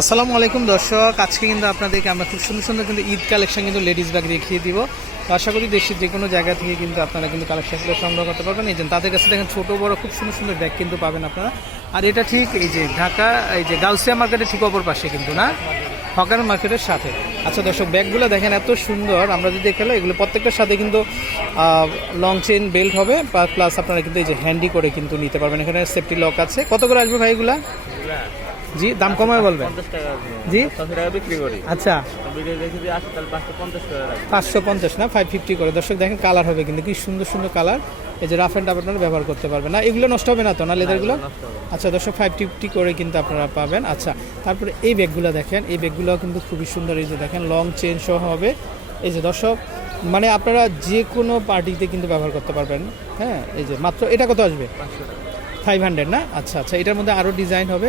আসসালামু আলাইকুম দর্শক। আজকে কিন্তু আপনাদেরকে আমরা খুব সুন্দর সুন্দর কিন্তু ঈদ কালেকশন কিন্তু লেডিস ব্যাগ দেখিয়ে দিব। তো আশা করি দেশের যে কোনো জায়গা থেকে কিন্তু আপনারা কিন্তু কালেকশনগুলো সংগ্রহ করতে পারবেন। এই তাদের কাছে দেখেন ছোট, বড় খুব সুন্দর সুন্দর ব্যাগ কিন্তু পাবেন আপনারা। আর এটা ঠিক এই যে ঢাকা, এই যে গাউসিয়া মার্কেটের ঠিক অপর পাশে কিন্তু না? হকার মার্কেটের সাথে। আচ্ছা দর্শক, ব্যাগগুলো দেখেন এত সুন্দর। আমরা যদি খেলো এগুলো প্রত্যেকটার সাথে কিন্তু লং চেন বেল্ট হবে। প্লাস আপনারা কিন্তু এই যে হ্যান্ডি করে কিন্তু নিতে পারবেন। এখানে সেফটি লক আছে। কত করে আসবে ভাই এগুলা? জি দাম কমায় বলবেন জি? বিক্রি করি। আচ্ছা। পাঁচশো পঞ্চাশ না ফাইভ ফিফটি করে। দর্শক দেখেন কালার হবে কিন্তু কি সুন্দর সুন্দর কালার। এই যে রাফ অ্যান্ড টাফ আপনারা ব্যবহার করতে পারবেন না। এগুলো নষ্ট হবে না তো না লেদারগুলো আচ্ছা দর্শক ফাইভ ফিফটি করে কিন্তু আপনারা পাবেন। আচ্ছা তারপরে এই ব্যাগগুলো দেখেন। এই ব্যাগগুলো কিন্তু খুবই সুন্দর। এই যে দেখেন লং চেন সহ হবে। এই যে দর্শক মানে আপনারা যে কোনো পার্টিতে কিন্তু ব্যবহার করতে পারবেন। হ্যাঁ এই যে মাত্র এটা কত আসবে? ফাইভ হান্ড্রেড না? আচ্ছা আচ্ছা এটার মধ্যে আরও ডিজাইন হবে।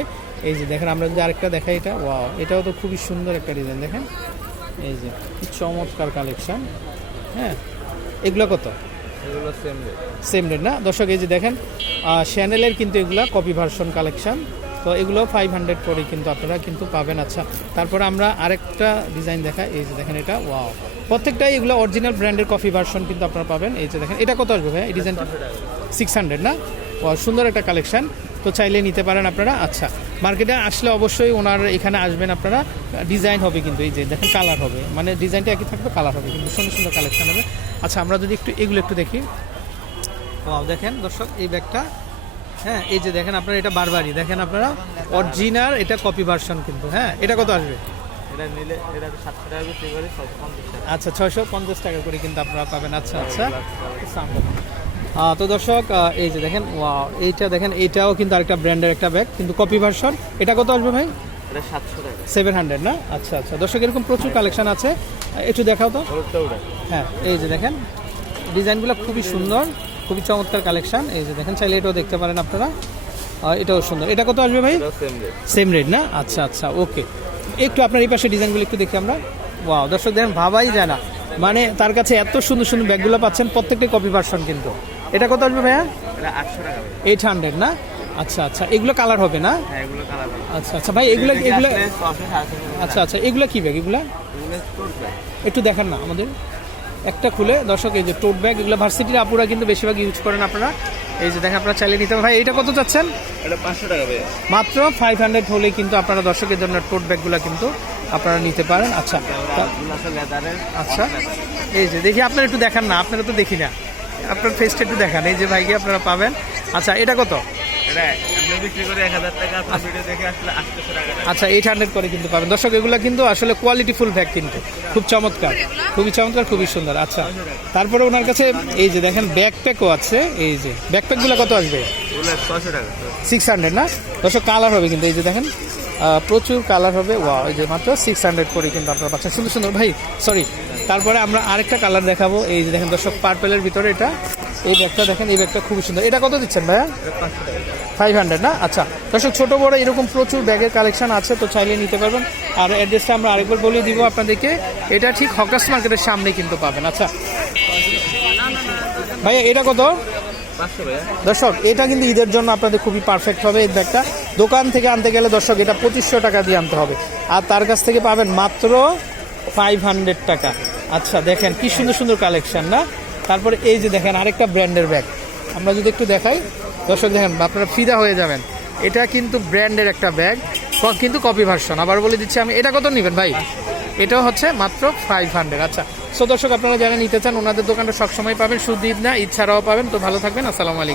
এই যে দেখেন আমরা যদি আরেকটা দেখাই এটা ওয়াও এটাও তো খুবই সুন্দর একটা ডিজাইন দেখেন। এই যে কি চমৎকার কালেকশন হ্যাঁ? এগুলো কত? এগুলো সেম রেট সেম রেট না? দর্শক এই যে দেখেন শ্যানেলের কিন্তু এগুলা কপি ভার্সন কালেকশন তো এগুলো ফাইভ হান্ড্রেড করে কিন্তু আপনারা কিন্তু পাবেন। আচ্ছা তারপরে আমরা আরেকটা ডিজাইন দেখাই এই যে দেখেন এটা ওয়াও। প্রত্যেকটাই এগুলো অরিজিনাল ব্র্যান্ডের কপি ভার্সন কিন্তু আপনারা পাবেন। এই যে দেখেন এটা কত আসবে ভাই এই ডিজাইনটা সিক্স হান্ড্রেড না? সুন্দর একটা কালেকশন তো চাইলে নিতে পারেন আপনারা। আচ্ছা মার্কেটে আসলে অবশ্যই ওনার এখানে আসবেন আপনারা। ডিজাইন হবে কিন্তু এই যে দেখেন কালার হবে। মানে ডিজাইনটা একই থাকবে কালার হবে কিন্তু সুন্দর সুন্দর কালেকশন হবে। আচ্ছা আমরা যদি একটু এগুলো একটু দেখি। ওয়াও দেখেন দর্শক এই ব্যাগটা। হ্যাঁ এই যে দেখেন আপনারা এটা বারবারই। দেখেন আপনারা অরিজিনাল এটা কপি ভার্সন কিন্তু হ্যাঁ। এটা কত আসবে? এটা নিলে এটা সাতশো টাকা আচ্ছা ছয়শো পঞ্চাশ টাকা করে কিন্তু আপনারা পাবেন। আচ্ছা আচ্ছা। আহ, তো দর্শক এই যে দেখেন ওয়াও এইটা দেখেন এইটাও কিন্তু আরেকটা ব্র্যান্ডের একটা ব্যাগ কিন্তু কপি ভার্সন এটা কত আসবে ভাই? সেভেন হান্ড্রেড না? আচ্ছা আচ্ছা। দর্শক এরকম প্রচুর কালেকশন আছে। একটু দেখাও তো। হ্যাঁ এই যে দেখেন ডিজাইনগুলো খুবই সুন্দর খুবই চমৎকার কালেকশন এই যে দেখেন চাইলে এটাও দেখতে পারেন আপনারা। এটাও সুন্দর। এটা কত আসবে ভাই? সেম রেট না? আচ্ছা আচ্ছা ওকে একটু আপনার এই পাশে ডিজাইনগুলো একটু দেখি আমরা। ওয়াও দর্শক দেখেন ভাবাই যায় না। মানে তার কাছে এত সুন্দর সুন্দর ব্যাগগুলো পাচ্ছেন প্রত্যেকটা কপি ভার্সন কিন্তু। এটা কত আসবে ভাইয়া? আটশো টাকা এইট হান্ড্রেড না? আচ্ছা আচ্ছা। এগুলো কালার হবে না? হ্যাঁ আচ্ছা আচ্ছা। ভাই এগুলো এগুলো আচ্ছা আচ্ছা। এগুলো কি ব্যাগ এগুলো? একটু দেখান না আমাদের। একটা খুলে। দর্শক এই যে টোট ব্যাগ এগুলো ভার্সিটির আপুরা কিন্তু বেশিরভাগ ইউজ করেন আপনারা। এই যে দেখেন আপনারা চালিয়ে নিতে। ভাই এটা কত চাচ্ছেন? এটা পাঁচশো টাকা মাত্র ফাইভ হান্ড্রেড হলে কিন্তু আপনারা দর্শকের জন্য টোট ব্যাগগুলো কিন্তু আপনারা নিতে পারেন। আচ্ছা। আচ্ছা। এই যে দেখি আপনারা একটু দেখান না। আপনারা তো দেখি না। আপনার ফেসটা একটু দেখান। এই যে ভাইকে আপনারা পাবেন। আচ্ছা এটা কত। আচ্ছা এইট হান্ড্রেড করে কিন্তু পাবেন। দর্শক এগুলো কিন্তু আসলে কোয়ালিটিফুল ব্যাগ কিন্তু। খুব চমৎকার। খুবই চমৎকার খুবই সুন্দর। আচ্ছা তারপরে ওনার কাছে এই যে দেখেন ব্যাকপ্যাকও আছে। এই যে ব্যাকপ্যাকগুলো কত আসবে? সিক্স হান্ড্রেড না? দর্শক কালার হবে কিন্তু। এই যে দেখেন প্রচুর কালার হবে। ওয়া এই যে মাত্র সিক্স হান্ড্রেড করে কিন্তু আপনার পাচ্ছেন। সুন্দর সুন্দর। ভাই সরি তারপরে আমরা আরেকটা কালার দেখাবো। এই যে দেখেন দর্শক পার্পেলের ভিতরে এটা। এই ব্যাগটা দেখেন, এই ব্যাগটা খুবই সুন্দর। এটা কত দিচ্ছেন ভাইয়া? ফাইভ হান্ড্রেড না? আচ্ছা। দর্শক, ছোট, বড় এরকম প্রচুর ব্যাগের কালেকশন আছে, তো চাইলে নিতে পারবেন। আর অ্যাড্রেসটা আমরা আরেকবার বলে দিব আপনাদেরকে। এটা ঠিক হকার্স মার্কেটের সামনে কিন্তু পাবেন। আচ্ছা। ভাইয়া, এটা কত? দর্শক, এটা কিন্তু ঈদের জন্য আপনাদের খুবই পারফেক্ট হবে এই ব্যাগটা। দোকান থেকে আনতে গেলে দর্শক, এটা পঁচিশশো টাকা দিয়ে আনতে হবে। আর তার কাছ থেকে পাবেন মাত্র ফাইভ হান্ড্রেড টাকা। আচ্ছা দেখেন কি সুন্দর সুন্দর কালেকশন না? তারপরে এই যে দেখেন আরেকটা ব্র্যান্ডের ব্যাগ আমরা যদি একটু দেখাই, দর্শক দেখেন, আপনারা ফিদা হয়ে যাবেন। এটা কিন্তু ব্র্যান্ডের একটা ব্যাগ কিন্তু কপি ভার্সন আবার বলে দিচ্ছি আমি, এটা কত নেবেন ভাই? এটাও হচ্ছে মাত্র ফাইভ হান্ড্রেড আচ্ছা সো দর্শক আপনারা যারা নিতে চান, ওনাদের দোকানটা সবসময় পাবেন ঈদ না ছাড়াও পাবেন। তো ভালো থাকবেন, আসসালামু আলাইকুম।